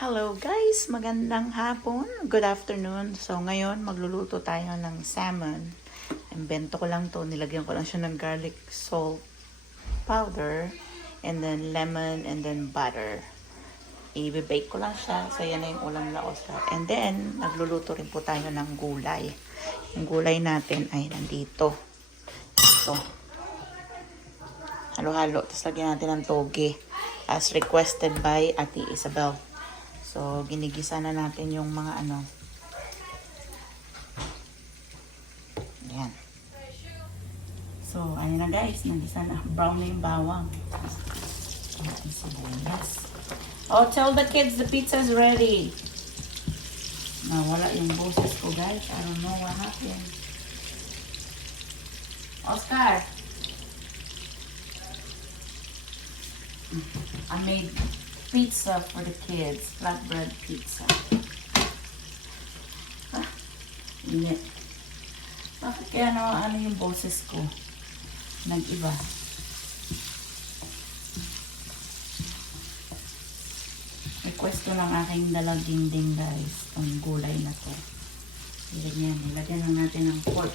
Hello guys! Magandang hapon. Good afternoon. So ngayon magluluto tayo ng salmon. Invento ko lang to. Nilagyan ko lang siya ng garlic salt powder and then lemon and then butter. I-bake ko lang siya. So yan na yung ulam na osra. And then magluluto rin po tayo ng gulay. Yung gulay natin ay nandito. Ito. Halo-halo. Tapos lagyan natin ng toge. As requested by Ate Isabel. So, ginigisa na natin yung mga ano. Ayan. So, ayun na guys. Nagisa na. Brown na yung bawang. Ayan, sibuyas. Oh, tell the kids the pizza's ready. Nawala yung boses ko guys. I don't know what happened. Oscar. I made pizza for the kids. Flatbread pizza. Ah, init. Bakit kaya na ano yung boses ko? Nag-iba. Request ko ng aking dalaging ding guys. Ang gulay na to. Ilagyan, ilagyan lang natin ng pork.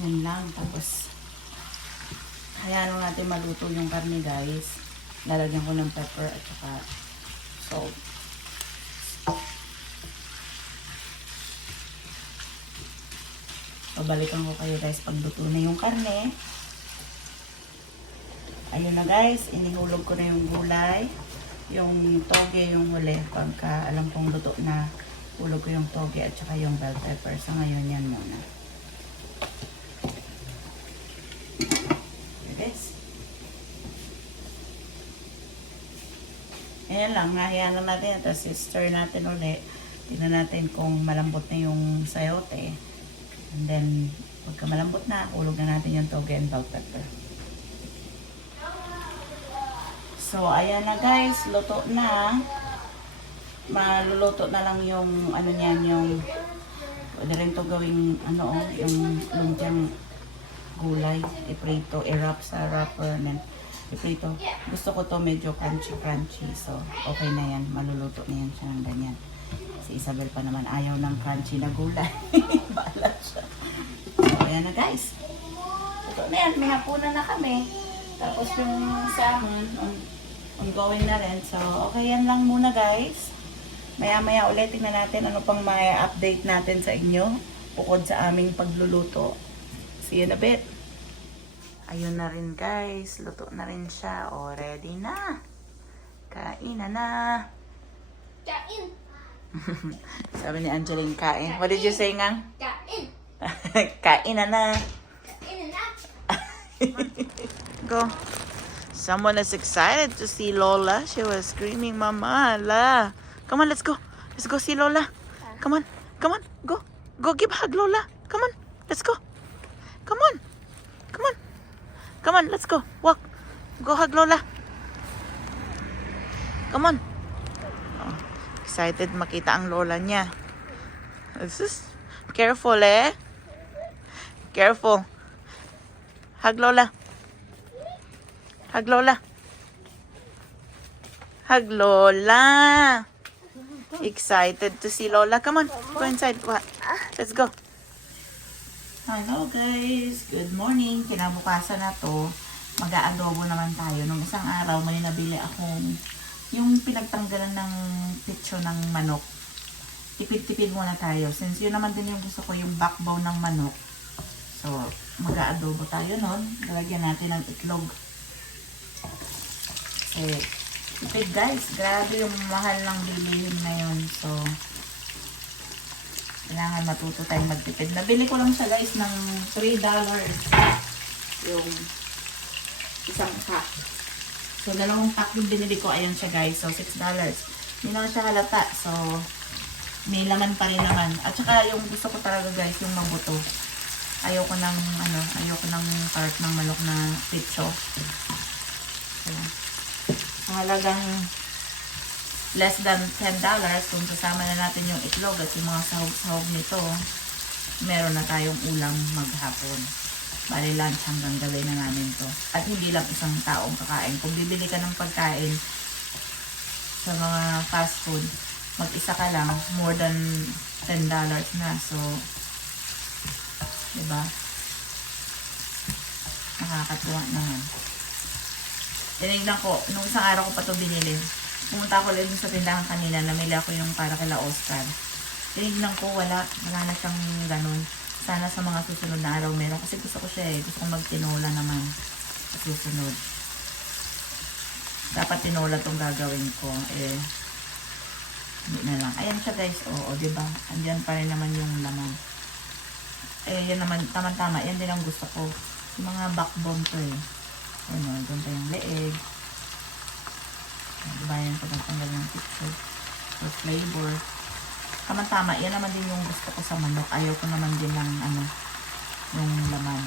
Yan lang. Tapos, hayaan natin maluto yung karne guys. Lalagyan ko ng pepper at saka salt. Pabalikan ko kayo guys pag luto na yung karne. Ayun na guys, inihulog ko na yung gulay. Yung toge yung huli. Pagka alam kong luto na, hulog ko yung toge at saka yung bell pepper. So ngayon yan muna. guys. Ayan lang, nahiya na natin. Tapos stir natin ulit. Tingnan natin kung malambot na yung sayote. And then, pagka malambot na, ulog na natin yung toge and bell pepper. So, ayan na guys. Luto na. Maluluto na lang yung, ano niyan, yung, pwede rin to gawing, ano, oh, yung lumpiang gulay, iprito, i-wrap sa wrapper, and then iprito. Gusto ko to medyo crunchy-crunchy, so okay na yan. Maluluto na yan siya ng ganyan. Si Isabel pa naman ayaw ng crunchy na gulay. Balat siya. So, ayan na guys. Ito na yan, may hapunan na kami. Tapos yung salmon, on, ongoing na rin. So, okay yan lang muna guys. Maya-maya ulit tingnan natin ano pang may update natin sa inyo bukod sa aming pagluluto. See you in a bit. Ayun na rin guys. Luto na rin siya. O, ready na. Kain na na. Kain! Sabi ni Angeline, kain. What did you say, Ngang? Kain! kain na na. Kain na! Go. Someone is excited to see Lola. She was screaming, Mama, la. Come on, let's go. Let's go see Lola. Come on. Come on. Go. Go give hug Lola. Come on. Let's go. Come on. Come on. Come on, let's go. Walk. Go hug Lola. Come on. Oh, excited makita ang Lola niya. This is careful eh. Careful. Hug Lola. Hug Lola. Hug Lola. Excited to see Lola. Come on, go inside. Let's go. Hello guys. Good morning. Kinabukasan na to. Mag-aadobo naman tayo. Nung isang araw may nabili akong yung pinagtanggalan ng picture ng manok. Tipid-tipid muna tayo. Since yun naman din yung gusto ko, yung backbone ng manok. So, mag-aadobo tayo nun. Lalagyan natin ng itlog. Eh, tipid guys. Grabe yung mahal ng bilihin na yun. So, kailangan matuto tayong magtipid. Nabili ko lang siya guys ng $3 yung isang pack. So, dalawang pack yung binili ko. Ayan siya guys. So, $6. Hindi naman siya halata. So, may laman pa rin naman. At saka yung gusto ko talaga guys, yung mabuto. Ayoko ng, ano, ayoko ng part ng manok na pitcho. Sa halagang less than $10, kung kasama na natin yung itlog at yung mga sahog-sahog nito, meron na tayong ulam maghapon. Bali lunch hanggang gawin na namin to. At hindi lang isang taong kakain. Kung bibili ka ng pagkain sa mga fast food, mag-isa ka lang, more than $10 na. So, diba? Nakakatuwa naman. Tinignan ko, nung isang araw ko pa to binili. Pumunta ako ulit sa tindahan kanina, namili ako yung para kila Oscar. Tinignan ko, wala. Wala na siyang ganun. Sana sa mga susunod na araw meron. Kasi gusto ko siya eh. Gusto kong magtinola naman sa susunod. Dapat tinola tong gagawin ko. Eh, hindi na lang. Ayan siya guys. Oo, di ba? Andiyan pa rin naman yung laman. Eh, yan naman, tama-tama. Yan din ang gusto ko. Yung mga backbone to eh. Ano, doon yung leeg. Diba yan pag natanggal ng picture. For flavor. Tama-tama. Yan naman din yung gusto ko sa manok. Ayaw ko naman din ng ano, yung laman.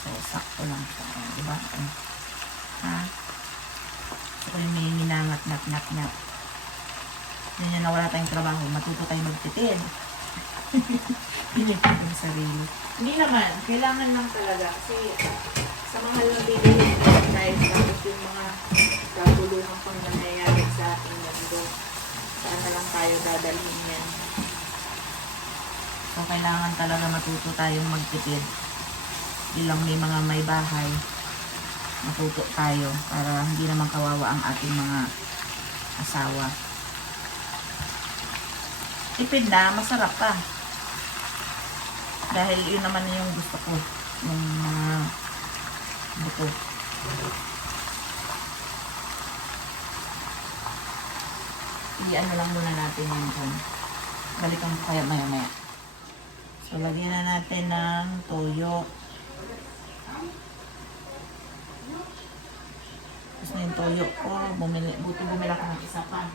So, sakto lang siya. Oh, diba? Oh. Ha? Gusto ko yung may minangat, nat, nat, nat. Yan yan na wala tayong trabaho. Matuto tayong magtitid. Pinipid yung sarili. Hindi naman. Kailangan lang talaga. Kasi sa mahal na bilihin natin guys, tapos yung mga kabuluhan pang nangyayari sa ating mundo. Saan na lang tayo dadalhin yan. So, kailangan talaga matuto tayong magtipid. Bilang may mga may bahay, matuto tayo para hindi naman kawawa ang ating mga asawa. Tipid na, masarap pa. Dahil yun naman yung gusto ko. Yung mga buto. I-ano lang muna natin yung dyan. Balikan ko kaya maya maya. So, lagyan na natin ng toyo. Tapos na yung toyo ko. Bumili, buti bumila ko ng isa pa.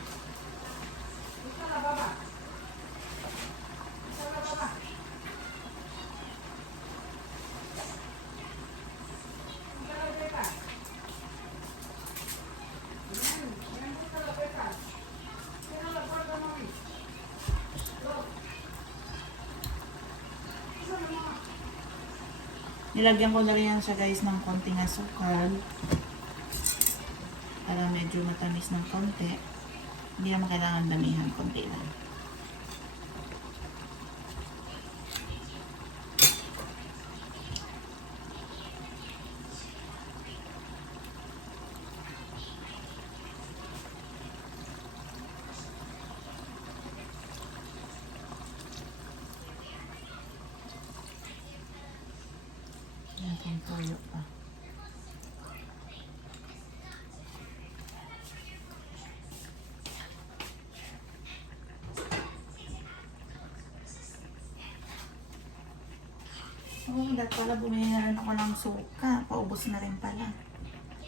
Nilagyan ko na rin yan siya guys ng konting asukal. Para medyo matamis ng konti. Hindi naman kailangan damihan, konti lang. Yan, kung toyo pa. Oh, dapat pala bumili na rin ako ng suka. Paubos na rin pala.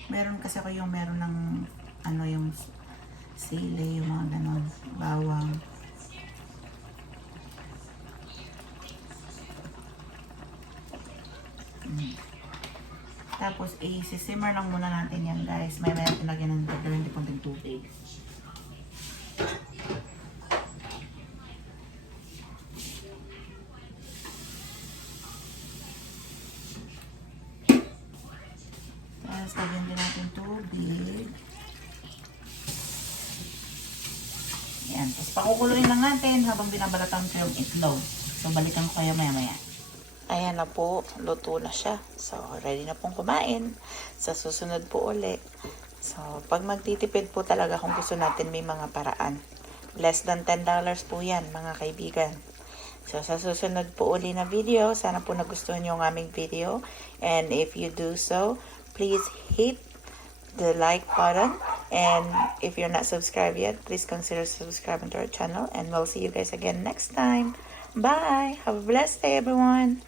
Meron kasi ako yung meron ng ano yung sili, yung mga ganon, bawang. Tapos, i-simmer lang muna natin yan, guys. May may natin lagyan ng gagawin di konting tubig. Tapos, lagyan din natin tubig. Yan. Tapos, pakukuluin lang natin habang binabalatan ko yung itlog. So, balikan ko kayo maya-maya. Ayan na po, luto na siya. So, ready na pong kumain. Sa susunod po uli. So, pag magtitipid po talaga kung gusto natin may mga paraan. Less than $10 po yan, mga kaibigan. So, sa susunod po uli na video, sana po nagustuhan nyo ang aming video. And if you do so, please hit the like button. And if you're not subscribed yet, please consider subscribing to our channel. And we'll see you guys again next time. Bye! Have a blessed day, everyone!